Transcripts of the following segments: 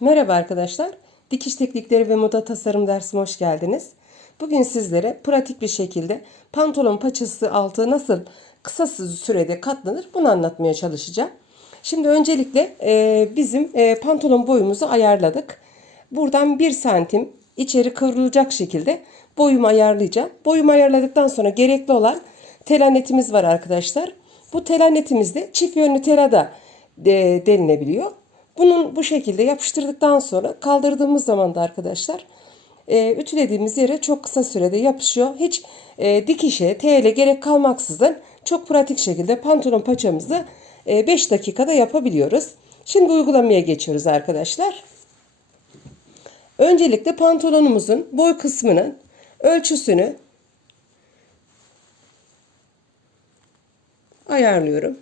Merhaba arkadaşlar. Dikiş teknikleri ve moda tasarım dersime hoş geldiniz. Bugün sizlere pratik bir şekilde pantolon paçası altı nasıl kısa sürede katlanır bunu anlatmaya çalışacağım. Şimdi öncelikle e, bizim e, pantolon boyumuzu ayarladık. Buradan 1 santim içeri kıvrılacak şekilde boyumu ayarlayacağım. Boyumu ayarladıktan sonra gerekli olan telanetimiz var arkadaşlar. Bu telanetimiz de çift yönlü telada de, denilebiliyor. Bunun bu şekilde yapıştırdıktan sonra kaldırdığımız zaman da arkadaşlar e, ütülediğimiz yere çok kısa sürede yapışıyor. Hiç e, dikişe, tele gerek kalmaksızın çok pratik şekilde pantolon paçamızı 5 dakikada yapabiliyoruz. Şimdi uygulamaya geçiyoruz arkadaşlar. Öncelikle pantolonumuzun boy kısmının ölçüsünü ayarlıyorum.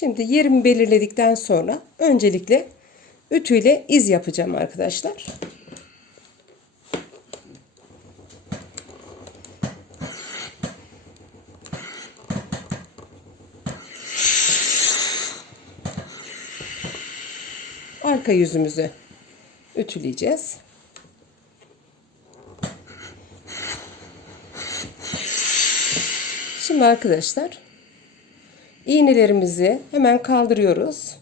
Şimdi yerimi belirledikten sonra öncelikle ütüyle iz yapacağım arkadaşlar. Arka yüzümüzü ütüleyeceğiz. Şimdi arkadaşlar iğnelerimizi hemen kaldırıyoruz.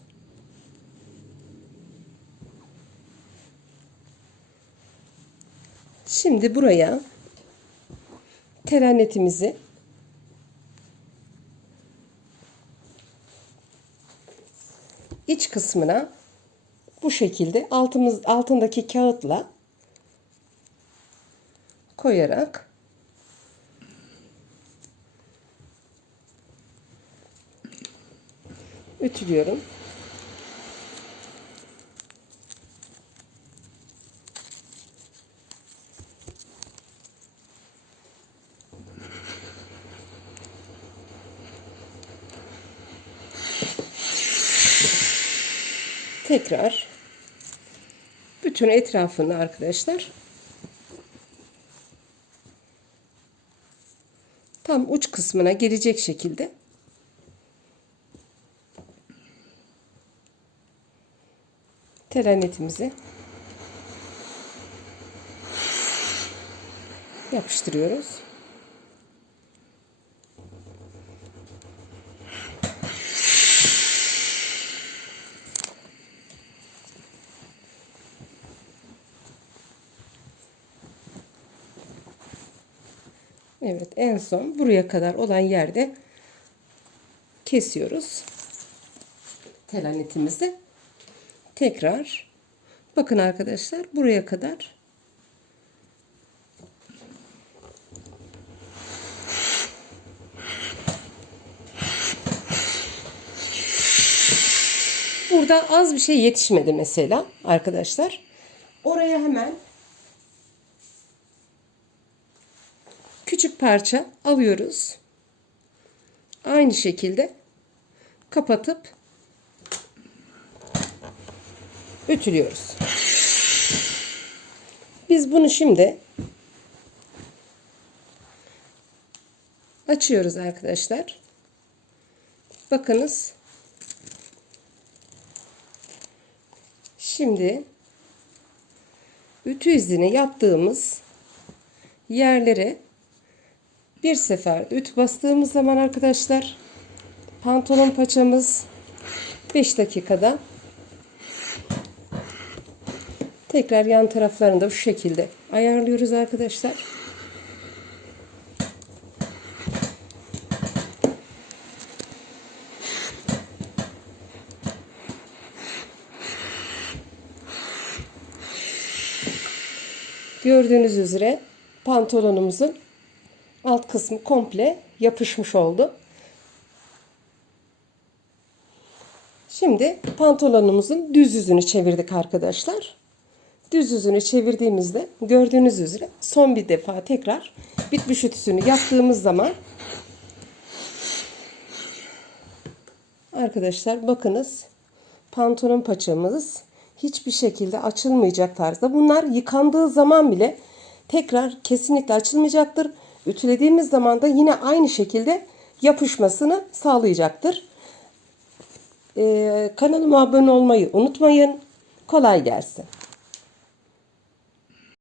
Şimdi buraya teranetimizi iç kısmına bu şekilde altımız altındaki kağıtla koyarak ütülüyorum. Tekrar bütün etrafını arkadaşlar tam uç kısmına gelecek şekilde telanetimizi yapıştırıyoruz. Evet en son buraya kadar olan yerde kesiyoruz telanetimizi. Tekrar bakın arkadaşlar buraya kadar Burada az bir şey yetişmedi mesela arkadaşlar. Oraya hemen küçük parça alıyoruz. Aynı şekilde kapatıp ütülüyoruz. Biz bunu şimdi açıyoruz arkadaşlar. Bakınız. Şimdi ütü izini yaptığımız yerlere bir sefer ütü bastığımız zaman arkadaşlar pantolon paçamız 5 dakikada Tekrar yan taraflarını da şu şekilde ayarlıyoruz arkadaşlar. Gördüğünüz üzere pantolonumuzun alt kısmı komple yapışmış oldu. Şimdi pantolonumuzun düz yüzünü çevirdik arkadaşlar. Düz yüzünü çevirdiğimizde gördüğünüz üzere son bir defa tekrar bitmiş ütüsünü yaptığımız zaman Arkadaşlar bakınız pantolon paçamız hiçbir şekilde açılmayacak tarzda. Bunlar yıkandığı zaman bile tekrar kesinlikle açılmayacaktır. Ütülediğimiz zaman da yine aynı şekilde yapışmasını sağlayacaktır. Ee, kanalıma abone olmayı unutmayın. Kolay gelsin.